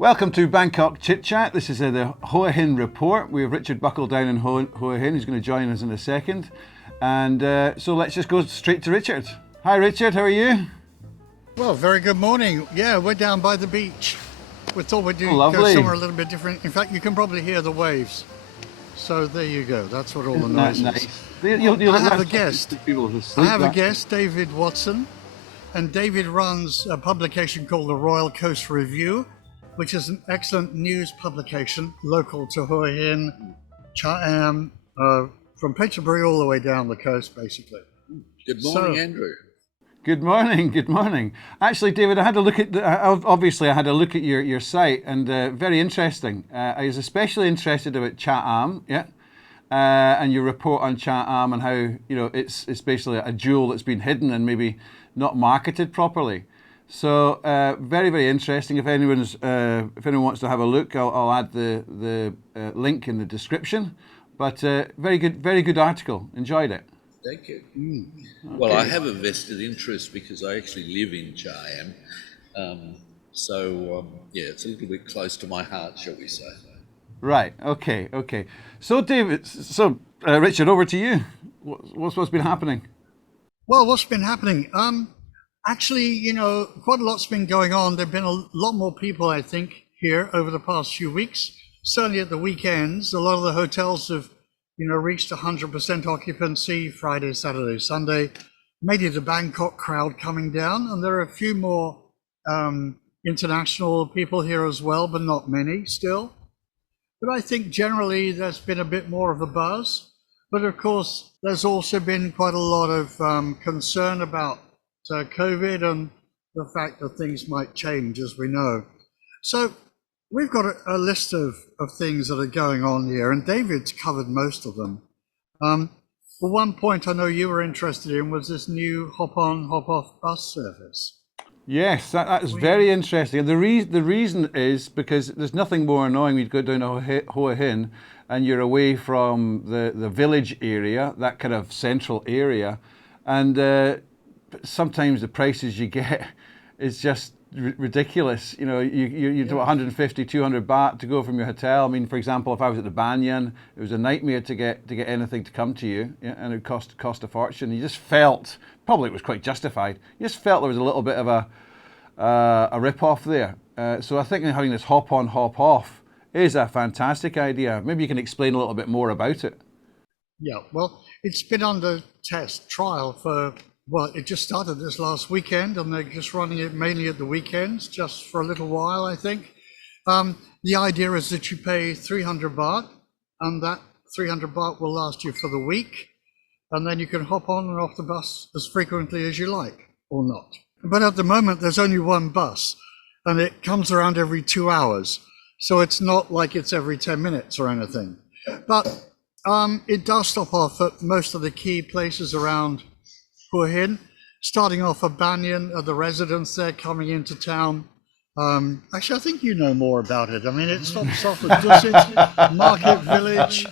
Welcome to Bangkok Chit Chat. This is the Hua Hin Report. We have Richard Buckle down in Hua Hin, who's going to join us in a second. And so let's just go straight to Richard. Hi Richard, how are you? Well, very good morning. Yeah, we're down by the beach. We thought we'd go somewhere a little bit different. In fact, you can probably hear the waves. So there you go. That's what all the noise is. Nice. I have a guest. I have a guest, David Watson. And David runs a publication called the Royal Coast Review, which is an excellent news publication local to Hua Hin, Cham, from Peterborough all the way down the coast, basically. Good morning, Andrew. Good morning. Actually, David, I had a look at your site, and very interesting. I was especially interested about Cham, and your report on Cham and how it's basically a jewel that's been hidden and maybe not marketed properly. So very interesting. If anyone wants to have a look, I'll add the link in the description. But very good article. Enjoyed it. Thank you. Okay. Well, I have a vested interest because I actually live in Cham. It's a little bit close to my heart, shall we say. Right. Okay. So, David, Richard, over to you. What's been happening? Well, what's been happening? Actually, quite a lot's been going on. There've been a lot more people, I think, here over the past few weeks. Certainly at the weekends, a lot of the hotels have reached 100% occupancy Friday, Saturday, Sunday. Maybe the Bangkok crowd coming down, and there are a few more international people here as well, but not many still. But I think generally there's been a bit more of a buzz. But of course, there's also been quite a lot of concern about COVID and the fact that things might change, as we know. So we've got a list of things that are going on here, and David's covered most of them. For one point I know you were interested in was this new hop-on, hop-off bus service. Yes, that is very interesting. And the reason is because there's nothing more annoying when you go down to Hua Hin and you're away from the village area, that kind of central area, and sometimes the prices you get is just ridiculous. You do 150, 200 baht to go from your hotel. I mean, for example, if I was at the Banyan, it was a nightmare to get anything to come to you, and it cost a fortune. You just felt, probably it was quite justified, you just felt there was a little bit of a rip-off there. So I think having this hop-on, hop-off is a fantastic idea. Maybe you can explain a little bit more about it. Yeah, well, it's been under trial for, it just started this last weekend, and they're just running it mainly at the weekends, just for a little while, I think. The idea is that you pay 300 baht, and that 300 baht will last you for the week, and then you can hop on and off the bus as frequently as you like, or not. But at the moment, there's only one bus, and it comes around every 2 hours, so it's not like it's every 10 minutes or anything. But it does stop off at most of the key places around Hua Hin, starting off at Banyan, at the residents there coming into town. Actually, I think you know more about it. I mean, it stops off at Dusit, Market Village.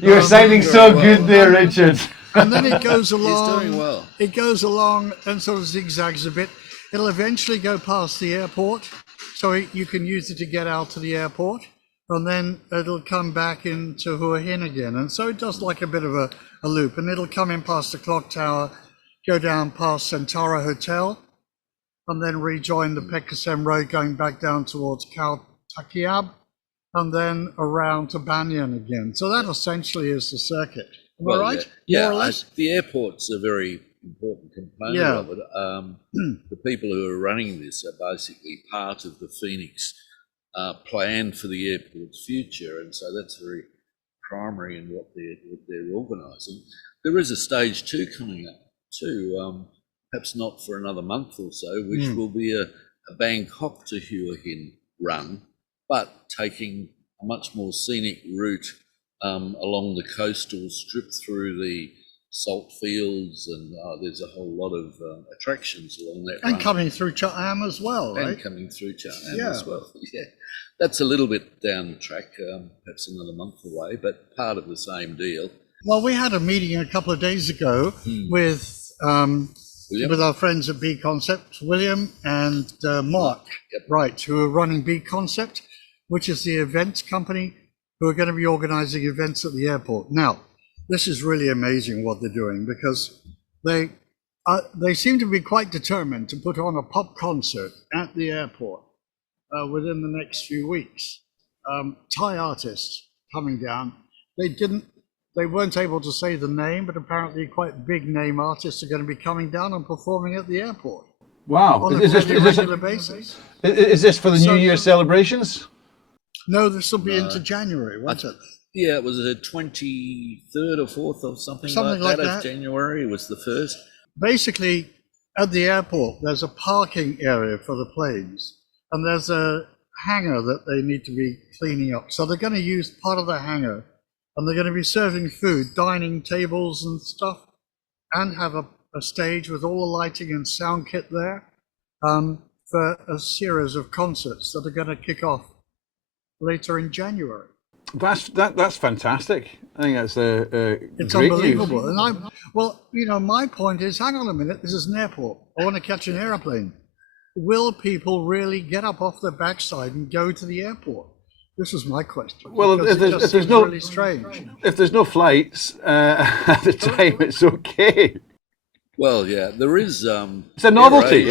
You're sounding so good there, Richard. And then it goes along. He's doing well. It goes along and sort of zigzags a bit. It'll eventually go past the airport, so you can use it to get out to the airport, and then it'll come back into Hua Hin again. And so it does like a bit of a loop, and it'll come in past the clock tower, go down past Centara Hotel, and then rejoin the Pekasem Road going back down towards Khao Takiab, and then around to Banyan again. So that essentially is the circuit. Am I right? Yeah, more or less? The airport's a very important component of it. The people who are running this are basically part of the Phoenix plan for the airport's future, and so that's very primary in what they're organising. There is a stage 2 coming up too, perhaps not for another month or so, which will be a Bangkok to Hua Hin run, but taking a much more scenic route along the coastal strip through the salt fields, and there's a whole lot of attractions along that and run. Coming through Cham as well, right? And coming through Cham as well. Yeah, that's a little bit down the track, perhaps another month away, but part of the same deal. Well, we had a meeting a couple of days ago with William? With our friends at B Concept, William and Mark, Yep. right, who are running B Concept, which is the events company who are going to be organizing events at the airport. Now, this is really amazing what they're doing, because they seem to be quite determined to put on a pop concert at the airport within the next few weeks. Thai artists coming down. They weren't able to say the name, but apparently quite big name artists are going to be coming down and performing at the airport. Wow. On a fairly regular basis. Is this for the New Year celebrations? No, this will be into January, won't it? Yeah, it was the 23rd or 4th or something like that of January was the first. Basically, at the airport, there's a parking area for the planes, and there's a hangar that they need to be cleaning up. So they're going to use part of the hangar, and they're going to be serving food, dining tables and stuff, and have a stage with all the lighting and sound kit there for a series of concerts that are going to kick off later in January. That's fantastic. I think that's it's great unbelievable. News. And my point is, hang on a minute, this is an airport. I want to catch an airplane. Will people really get up off their backside and go to the airport? This is my question. Well, if there's no really strange. If there's no flights at the time, it's okay. Well, yeah, there is. It's a novelty.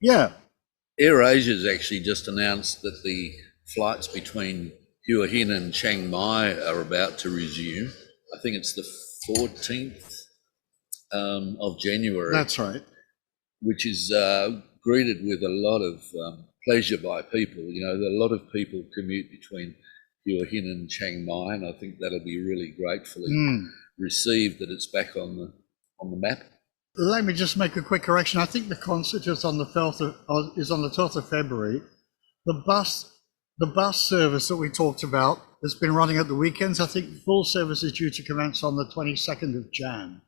Yeah. AirAsia has actually just announced that the flights between Hua Hin and Chiang Mai are about to resume. I think it's the 14th of January. That's right. Which is greeted with a lot of pleasure by people. You know, a lot of people commute between Hua Hin and Chiang Mai, and I think that'll be really gratefully received that it's back on the map. Let me just make a quick correction. I think the concert is on the 12th of February. The bus service that we talked about has been running at the weekends. I think full service is due to commence on the 22nd of Jan.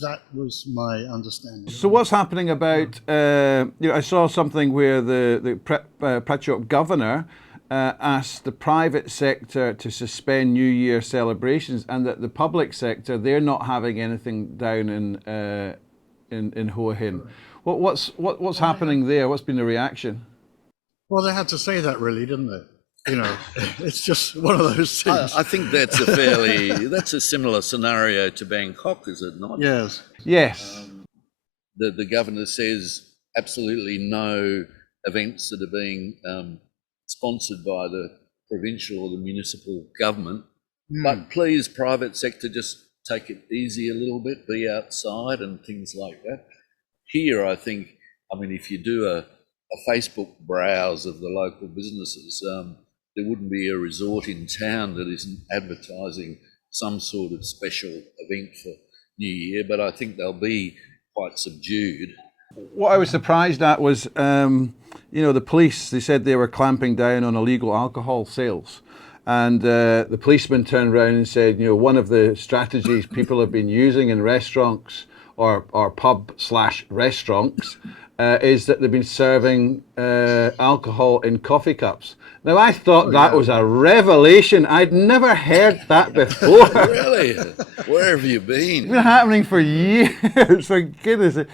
That was my understanding. So what's happening about? I saw something where the Prachuap governor asked the private sector to suspend New Year celebrations, and that the public sector, they're not having anything down in Hua Hin. What's happening there? What's been the reaction? Well, they had to say that, really, didn't they? You know, it's just one of those things. I think that's a similar scenario to Bangkok, is it not? Yes. Yes. The governor says absolutely no events that are being sponsored by the provincial or the municipal government. But please, private sector, just take it easy a little bit, be outside and things like that. Here, I think, if you do a Facebook browse of the local businesses, there wouldn't be a resort in town that isn't advertising some sort of special event for New Year, but I think they'll be quite subdued. What I was surprised at was, the police, they said they were clamping down on illegal alcohol sales. And the policeman turned around and said, one of the strategies people have been using in restaurants or pub/restaurants is that they've been serving alcohol in coffee cups. Now, I thought that was a revelation. I'd never heard that before. Really? Where have you been? It's been happening for years, for goodness sake.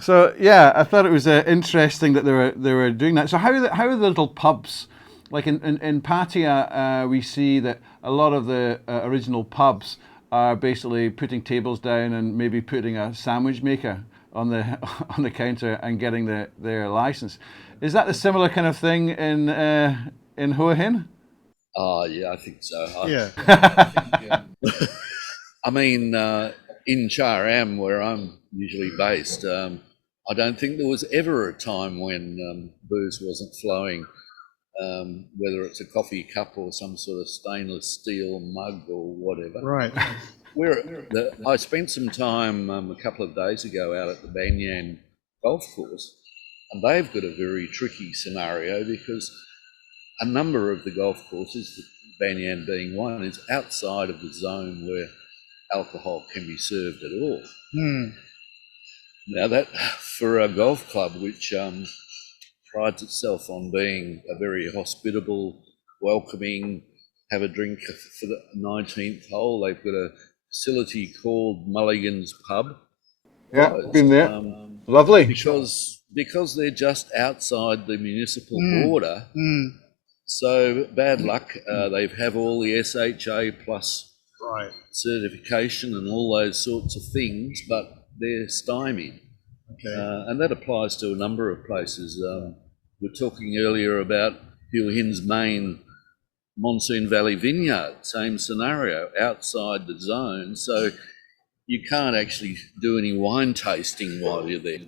So, yeah, I thought it was interesting that they were doing that. So how are the little pubs? Like in Pattaya, we see that a lot of the original pubs are basically putting tables down and maybe putting a sandwich maker on the counter and getting their license. Is that the similar kind of thing in Hua Hin? Oh, yeah, I think so. In Charam, where I'm usually based, I don't think there was ever a time when booze wasn't flowing, whether it's a coffee cup or some sort of stainless steel mug or whatever. Right. I spent some time a couple of days ago out at the Banyan golf course, and they've got a very tricky scenario because a number of the golf courses, Banyan being one, is outside of the zone where alcohol can be served at all. Now that, for a golf club which prides itself on being a very hospitable, welcoming, have a drink for the 19th hole, they've got a facility called Mulligan's Pub, Yeah, closed. been there. Lovely. Because they're just outside the municipal border. So bad luck. They have all the SHA plus certification and all those sorts of things, but they're stymied. Okay. And that applies to a number of places. We were talking earlier about Hua Hin's main Monsoon Valley vineyard, same scenario, outside the zone. So you can't actually do any wine tasting while you're there.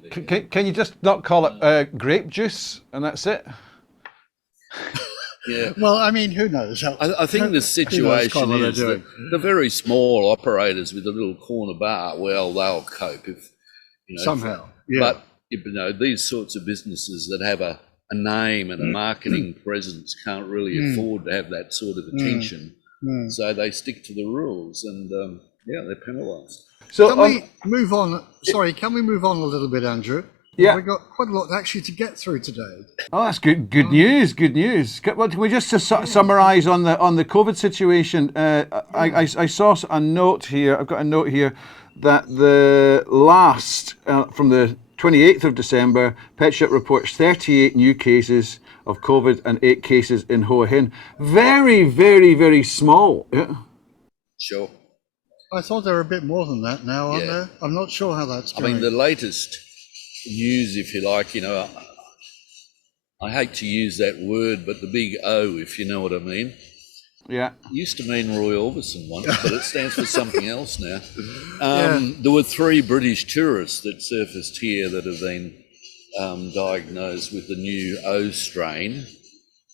Can you just not call it grape juice and that's it? Yeah. Well, I mean, who knows? I think the situation is that the very small operators with a little corner bar, well, they'll cope if, somehow. But these sorts of businesses that have a name and a marketing presence can't really afford to have that sort of attention. So they stick to the rules, and they're penalised. So can we move on? Sorry, can we move on a little bit, Andrew? Yeah, we've got quite a lot actually to get through today. Oh, that's good. Good news. Good news. Well, can we just summarise on the COVID situation? I saw a note here. I've got a note here that the last from the 28th of December, Pet Shop reports 38 new cases of COVID and 8 cases in Hua Hin. Very, very, very small. Yeah. Sure. I thought there were a bit more than that now, aren't there? I'm not sure how that's going. I mean, the latest news, if you like, I hate to use that word, but the big O, if you know what I mean. Yeah. Used to mean Roy Orbison once, but it stands for something else now. There were 3 British tourists that surfaced here that have been diagnosed with the new O strain,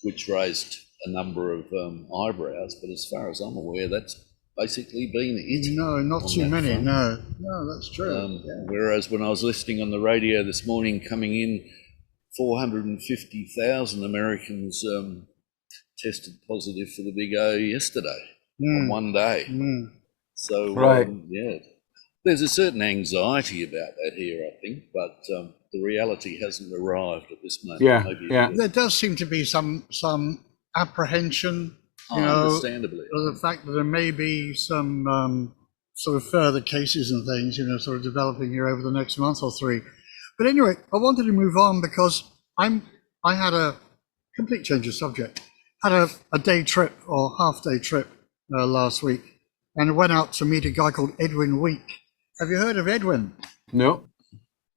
which raised a number of eyebrows. But as far as I'm aware, that's basically been it. No, not too many. Front. No, that's true. Whereas when I was listening on the radio this morning, coming in, 450,000 Americans tested positive for the big O yesterday on one day. So, there's a certain anxiety about that here, I think, but the reality hasn't arrived at this moment. Yeah. There does seem to be some apprehension, understandably, of the fact that there may be some sort of further cases and things, sort of developing here over the next month or 3. But anyway, I wanted to move on because I had a complete change of subject. Had a day trip or half-day trip last week, and went out to meet a guy called Edwin Week. Have you heard of Edwin? No.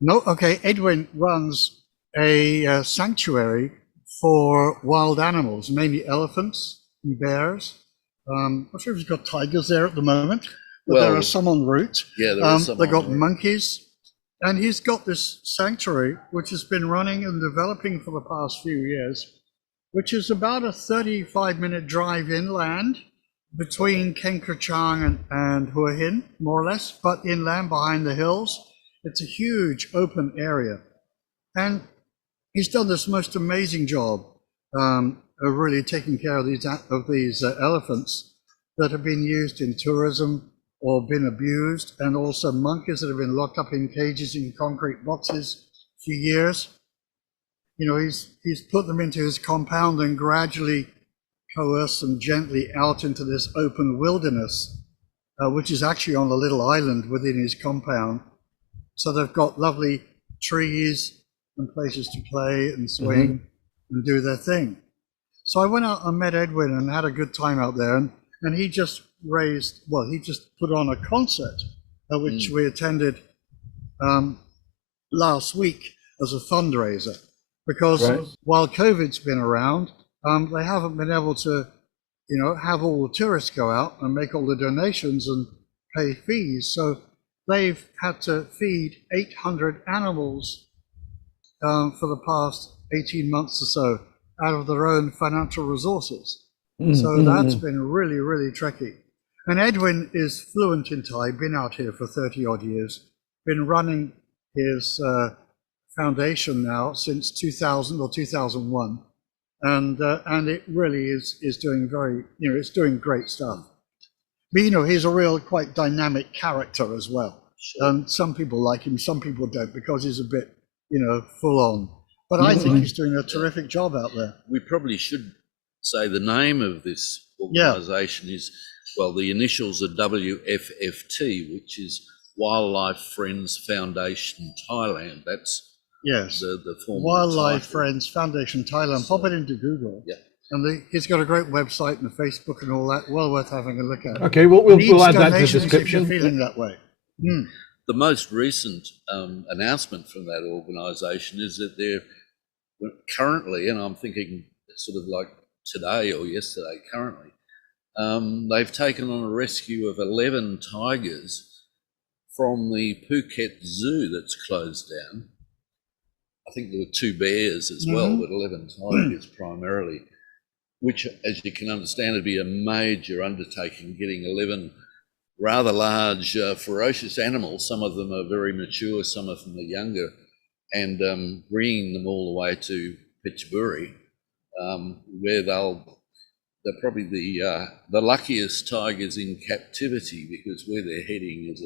No? Okay, Edwin runs a sanctuary for wild animals, mainly elephants and bears. I'm not sure if he's got tigers there at the moment, but there are some en route. Yeah, there are some. They've got monkeys. And he's got this sanctuary, which has been running and developing for the past few years, which is about a 35-minute drive inland between Kengkerchang and Hua Hin, more or less, but inland behind the hills. It's a huge open area. And he's done this most amazing job of really taking care of these elephants that have been used in tourism or been abused, and also monkeys that have been locked up in cages in concrete boxes for years. He's put them into his compound and gradually coerced them gently out into this open wilderness, which is actually on a little island within his compound. So they've got lovely trees and places to play and swing and do their thing. So I went out and met Edwin and had a good time out there. And he just he just put on a concert, which we attended last week as a fundraiser. Because while COVID's been around, they haven't been able to, have all the tourists go out and make all the donations and pay fees. So they've had to feed 800 animals for the past 18 months or so out of their own financial resources. So that's been really, really tricky. And Edwin is fluent in Thai, been out here for 30 odd years, been running his foundation now since 2000 or 2001, and it really is doing it's doing great stuff. But he's a real quite dynamic character as well. And some people like him, some people don't, because he's a bit full on. But I think he's doing a terrific job out there. We probably should say the name of this organisation is, the initials are WFFT, which is Wildlife Friends Foundation Thailand. That's Yes. the formal Wildlife title. Friends Foundation Thailand. Pop it into Google. Yeah. And he's got a great website and Facebook and all that. Well worth having a look at. Okay, we'll Needs add that to the donations if description. you're feeling that way. Mm. The most recent announcement from that organisation is that they're currently, and I'm thinking sort of like today or yesterday, currently, they've taken on a rescue of 11 tigers from the Phuket Zoo that's closed down. I think there were 2 bears as well, but 11 tigers primarily, which, as you can understand, would be a major undertaking, getting 11 rather large, ferocious animals. Some of them are very mature, some of them are younger, and bringing them all the way to Phetchaburi, where they're probably the luckiest tigers in captivity, because where they're heading is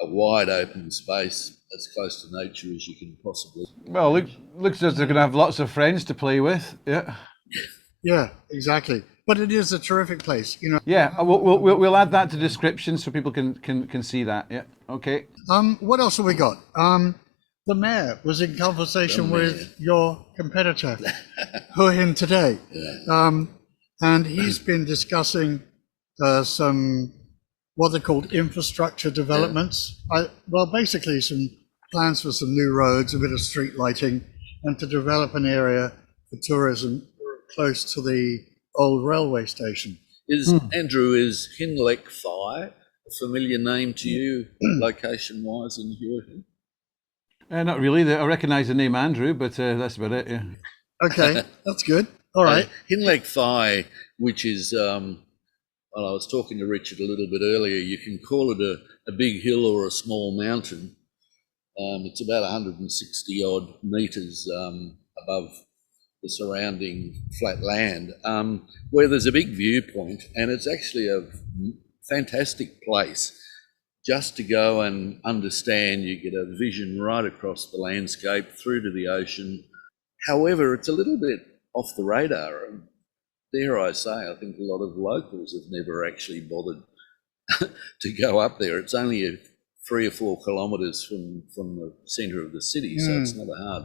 a wide open space as close to nature as you can possibly. Well, looks as they're going to have lots of friends to play with. Yeah. Yeah, exactly. But it is a terrific place, you know. Yeah, we'll add that to the description so people can see that. Yeah. Okay. What else have we got? The mayor was in conversation with your competitor, Hua Hin, today. Yeah. And he's been discussing some, what they called infrastructure developments. Well, basically some plans for some new roads, a bit of street lighting, and to develop an area for tourism close to the old railway station. Andrew, is Hin Lek Thai a familiar name to you, location-wise in Hua Hin? Not really. I recognise the name Andrew, but that's about it. Yeah. Okay, that's good. All right. Hin Lek Thai, which is, well, I was talking to Richard a little bit earlier, you can call it a big hill or a small mountain. It's about 160 odd metres above the surrounding flat land, where there's a big viewpoint, and it's actually a fantastic place just to go and understand. You get a vision right across the landscape through to the ocean. However, it's a little bit off the radar, and dare I say, I think a lot of locals have never actually bothered to go up there. It's only 3 or 4 kilometres from the centre of the city, so it's not a hard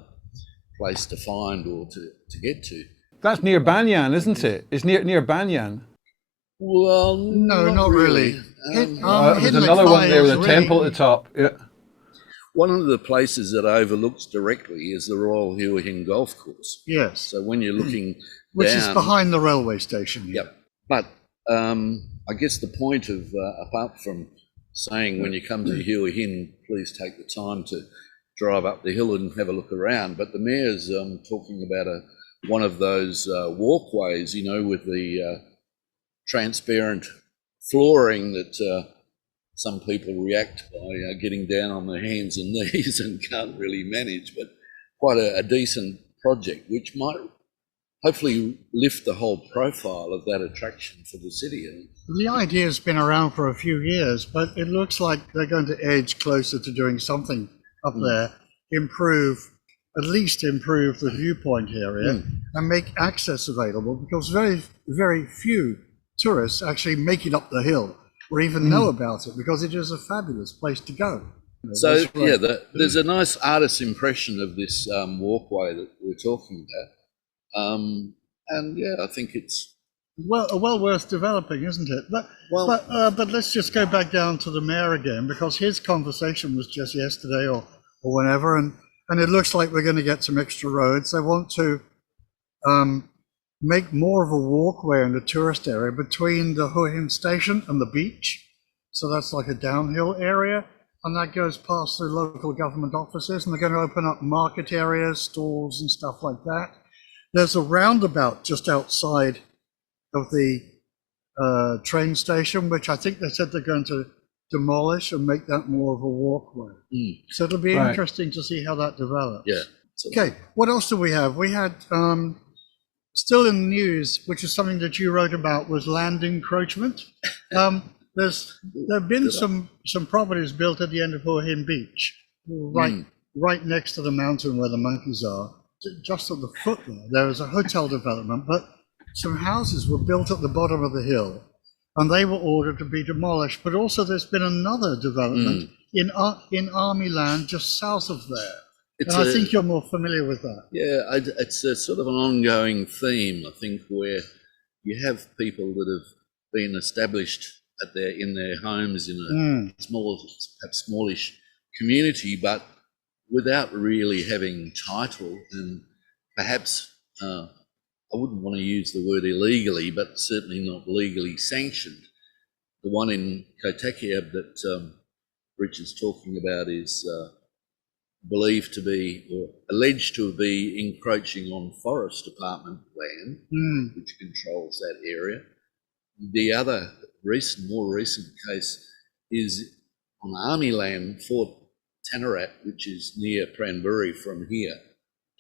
place to find or to get to. That's near Banyan, isn't it? It's near Banyan. Well, No, not really. There's another one there with a temple at the top. Yeah. One of the places that overlooks directly is the Royal Hua Hin Golf Course. Yes. So when you're looking Which down, is behind the railway station. Yep. But I guess the point of, apart from saying when you come to Hua Hin, please take the time to drive up the hill and have a look around, but the mayor's talking about one of those walkways, you know, with the transparent flooring that some people react by getting down on their hands and knees and can't really manage, but quite a decent project which might hopefully lift the whole profile of that attraction for the city. The idea has been around for a few years, but it looks like they're going to edge closer to doing something up there, at least improve the viewpoint area and make access available, because very, very few tourists actually make it up the hill or even know about it, because it is a fabulous place to go. So yeah, there's a nice artist's impression of this walkway that we're talking about, and yeah, I think it's well worth developing, isn't it? But let's just go back down to the mayor again, because his conversation was just yesterday or whenever, and it looks like we're going to get some extra roads. They want to make more of a walkway in the tourist area between the Hua Hin station and the beach. So that's like a downhill area, and that goes past the local government offices, and they're going to open up market areas, stalls and stuff like that. There's a roundabout just outside of the train station, which I think they said they're going to demolish and make that more of a walkway. So it'll be interesting to see how that develops. Yeah. Okay, what else do we have? We had still in the news, which is something that you wrote about, was land encroachment. There have been some properties built at the end of Hua Hin Beach, right next to the mountain where the monkeys are. Just at the foot there is a hotel development, but some houses were built at the bottom of the hill, and they were ordered to be demolished. But also there's been another development in Army Land, just south of there. It's And I think you're more familiar with that. Yeah, it's a sort of an ongoing theme, I think, where you have people that have been established in their homes in a small, perhaps smallish community, but without really having title, and perhaps I wouldn't want to use the word illegally, but certainly not legally sanctioned. The one in Kotakia that Richard's talking about is believed to be, or alleged to be, encroaching on Forest Department land, which controls that area. The other more recent case is on Army land, Fort Tannerat, which is near Pranbury from here.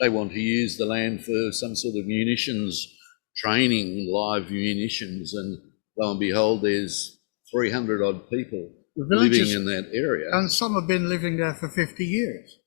They want to use the land for some sort of munitions training, live munitions, and lo and behold, there's 300 odd people living in that area. And some have been living there for 50 years.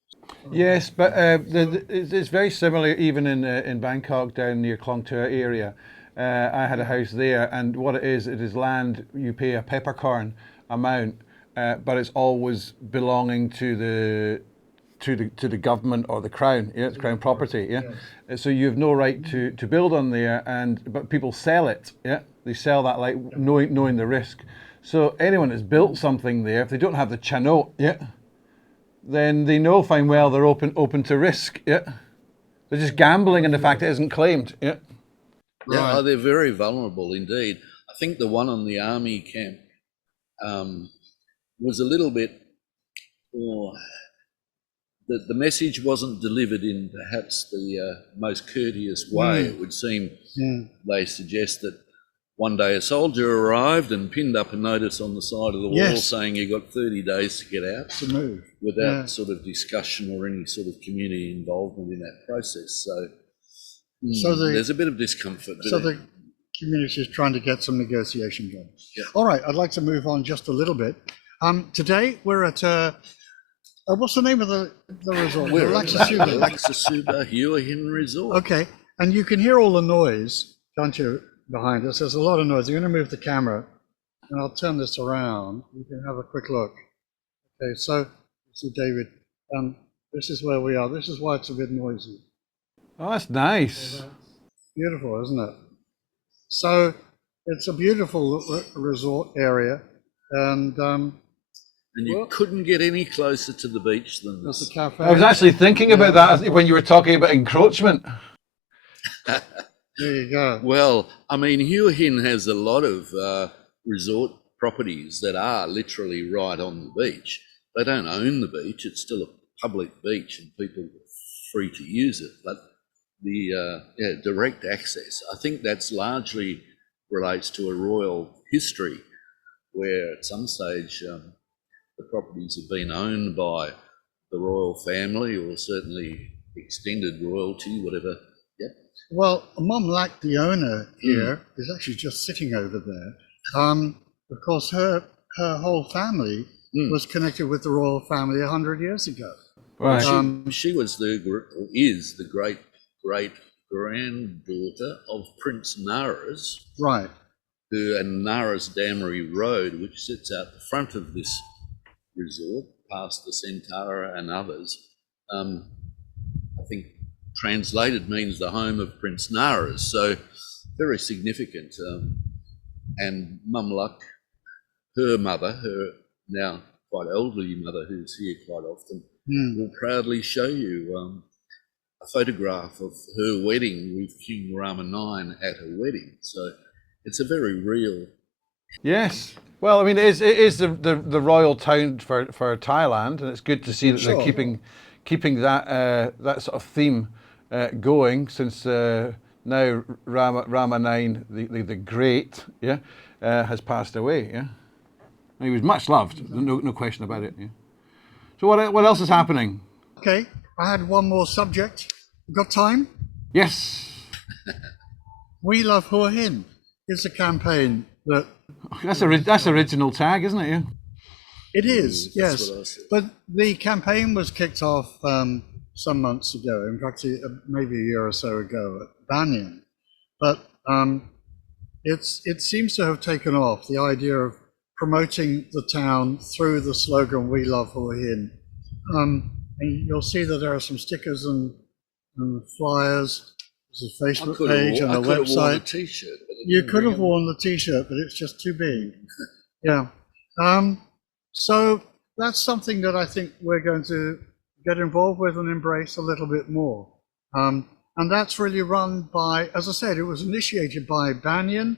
Yes, but it's very similar even in Bangkok down near Klong Toa area. I had a house there, and what it is land. You pay a peppercorn amount, but it's always belonging to the government or the crown. Yeah, it's crown property. Yeah, yes. So you have no right to build on there, but people sell it. Yeah, they sell that like knowing the risk. So anyone that's built something there, if they don't have the chanot, then they know fine well they're open to risk. Yeah, they're just gambling in the fact it isn't claimed. Yeah. Yeah, right. They're very vulnerable indeed. I think the one on the army camp was a little bit, the message wasn't delivered in perhaps the most courteous way. It would seem they suggest that one day a soldier arrived and pinned up a notice on the side of the wall saying you got 30 days to get out, to move, without sort of discussion or any sort of community involvement in that process. So there's a bit of discomfort. So the community is trying to get some negotiation going. Yeah. All right, I'd like to move on just a little bit. Today we're at what's the name of the resort? We're at Laksasuba Hua Hin Resort. Okay, and you can hear all the noise, can't you, behind us? There's a lot of noise. I'm going to move the camera, and I'll turn this around. You can have a quick look. Okay, so see David. This is where we are. This is why it's a bit noisy. Oh, that's nice. Beautiful, isn't it? So it's a beautiful resort area, and you couldn't get any closer to the beach than this. There's a cafe. I was actually thinking about that when you were talking about encroachment. There you go. Well, I mean, Hua Hin has a lot of resort properties that are literally right on the beach. They don't own the beach; it's still a public beach, and people are free to use it. But the direct access, I think that's largely relates to a royal history, where at some stage the properties have been owned by the royal family, or certainly extended royalty, whatever. Yep. Well, Mum Lack, the owner here, is actually just sitting over there. Of course, her whole family was connected with the royal family 100 years ago. Right. She was is the great granddaughter of Prince Naras. Right. And Naras Damri Road, which sits out the front of this resort, past the Centaur and others, I think translated means the home of Prince Naras. So very significant. And Mum Luck, her mother, her now quite elderly mother, who's here quite often, will proudly show you a photograph of her wedding with King Rama IX at her wedding. So it's a very real. Yes. Well, I mean, it is the royal town for Thailand, and it's good to see that they're keeping that that sort of theme going, since now Rama IX, the Great, has passed away. Yeah, and he was much loved. No question about it. Yeah. So what else is happening? Okay, I had one more subject. Got time? Yes. We Love Hua Hin is a campaign that. That's original tag, isn't it? Yeah. It is, yes. But the campaign was kicked off some months ago. In fact, maybe a year or so ago at Banyan. But it seems to have taken off. The idea of promoting the town through the slogan "We Love Hua Hin." And you'll see that there are some stickers and flyers. There's a Facebook page and a I could have worn a website. T-shirt. But You could have worn the T-shirt, but it's just too big. Yeah. So that's something that I think we're going to get involved with and embrace a little bit more. And that's really run by, as I said, it was initiated by Banyan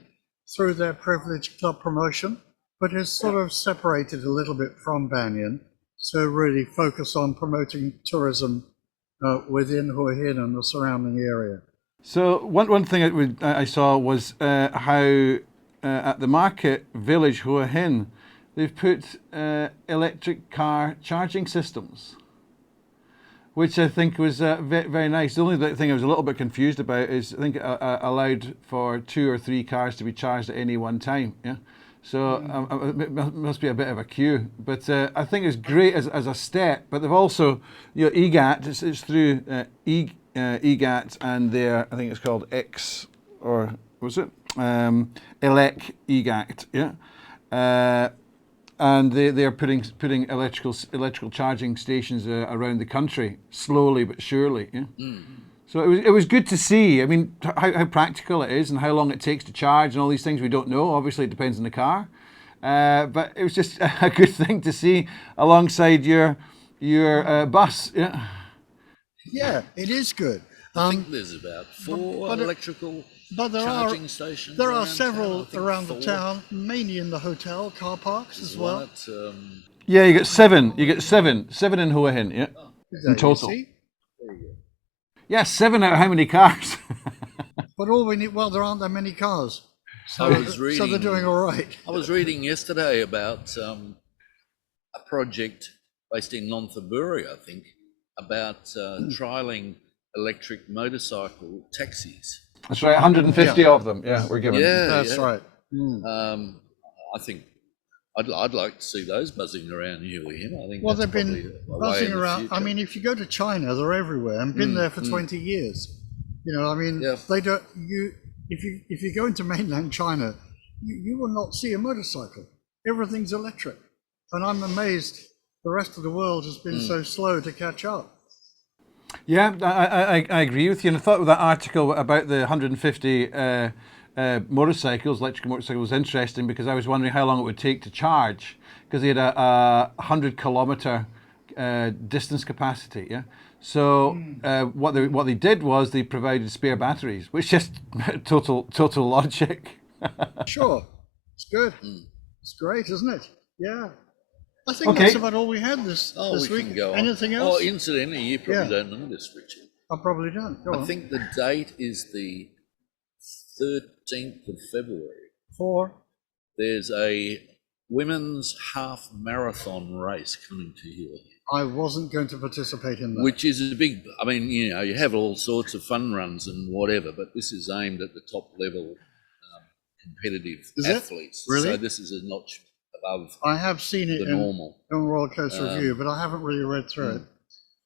through their Privilege Club promotion, but has sort of separated a little bit from Banyan to really focus on promoting tourism within Hua Hin and the surrounding area. So one thing I saw was how at the market village Hua Hin, they've put electric car charging systems, which I think was very nice. The only thing I was a little bit confused about is I think it allowed for 2 or 3 cars to be charged at any one time. Yeah, so it must be a bit of a queue. But I think it's great as a step. But they've also, EGAT. It's through EGAT and their, I think it's called X, or was it Elec EGAT? Yeah. And they're putting electrical charging stations around the country, slowly but surely. Yeah? So it was good to see. I mean, how practical it is and how long it takes to charge and all these things we don't know. Obviously, it depends on the car. But it was just a good thing to see alongside your bus. Yeah. Yeah, it is good. I think there's about 4 electrical charging stations. There are several around the town, mainly in the hotel car parks as well. Yeah, you get 7. You get 7 in Hua Hin. Yeah, in total. There you go. Yeah, 7 out of how many cars? But all we need, well, there aren't that many cars, so they're doing all right. I was reading yesterday about a project based in Nonthaburi, I think, about trialling electric motorcycle taxis. That's right, 150 of them. Yeah, we're given. Yeah, that's right. I think I'd like to see those buzzing around here. I think. Well, they've been buzzing around. I mean, if you go to China, they're everywhere and been there for 20 years. I mean, they don't. If you go into mainland China, you will not see a motorcycle. Everything's electric, and I'm amazed the rest of the world has been so slow to catch up. Yeah, I agree with you. And I thought that article about the 150 electric motorcycles was interesting because I was wondering how long it would take to charge because they had a 100-kilometer distance capacity. Yeah. So what they did was they provided spare batteries, which is just total logic. Sure, it's good. It's great, isn't it? Yeah. I think that's about all we had this week. Can go on. Anything else? Oh, incidentally, you probably don't know this, Richard. I probably don't. I think the date is the 13th of February. There's a women's half marathon race coming to here. I wasn't going to participate in that. Which is a big, I mean, you have all sorts of fun runs and whatever, but this is aimed at the top level competitive athletes. Really? So this is a notch above. I have seen it in normal Royal Coast Review, but I haven't really read through it.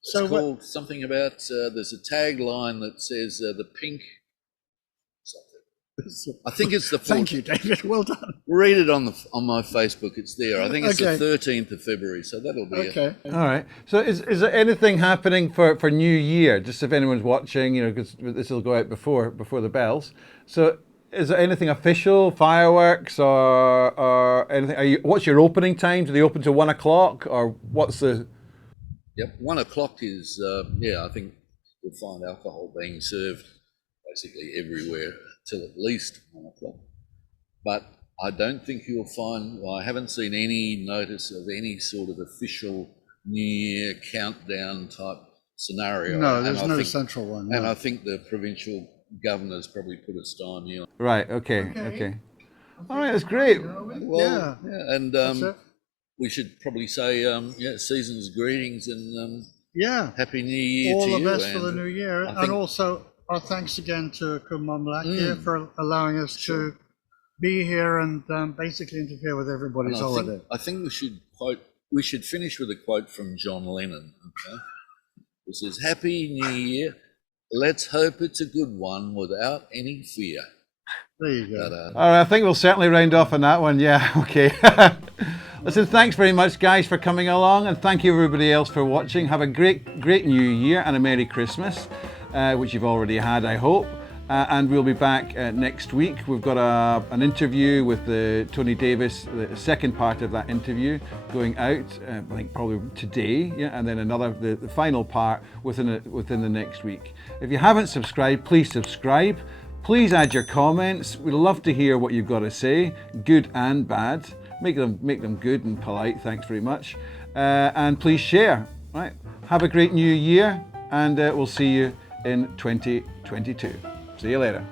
It's called something about, there's a tagline that says the pink something. I think it's the 14th. Thank you, David. Well done. Read it on my Facebook. It's there. I think it's the 13th of February, so that'll be okay. All right. So is there anything happening for New Year? Just if anyone's watching, because this will go out before the bells. So is there anything official, fireworks or anything? What's your opening time? Do they open till 1 o'clock or what's the? Yep, 1 o'clock is I think you'll find alcohol being served basically everywhere till at least 1 o'clock. But I don't think you'll find. Well, I haven't seen any notice of any sort of official New Year countdown type scenario. No, there's no central one. No. And I think the provincial governors probably put a stymie on. Right. Okay. All right. That's great. Well, yeah. And we should probably say, season's greetings and Happy New Year to you. All the best for the new year. And also our thanks again to Kumam Lak here for allowing us to be here and basically interfere with everybody's holiday. I think we should finish with a quote from John Lennon. Okay? It says, "Happy New Year. Let's hope it's a good one without any fear. There you go. But, All right, I think we'll certainly round off on that one. Yeah, okay. Listen, thanks very much, guys, for coming along, and thank you everybody else for watching. Have a great New Year and a Merry Christmas, which you've already had, I hope. And we'll be back next week. We've got an interview with Tony Davis, the second part of that interview going out, I think probably today, yeah, and then the final part within the next week. If you haven't subscribed, please subscribe. Please add your comments. We'd love to hear what you've got to say, good and bad. Make them good and polite. Thanks very much. And please share. Right. Have a great new year, and we'll see you in 2022. See you later.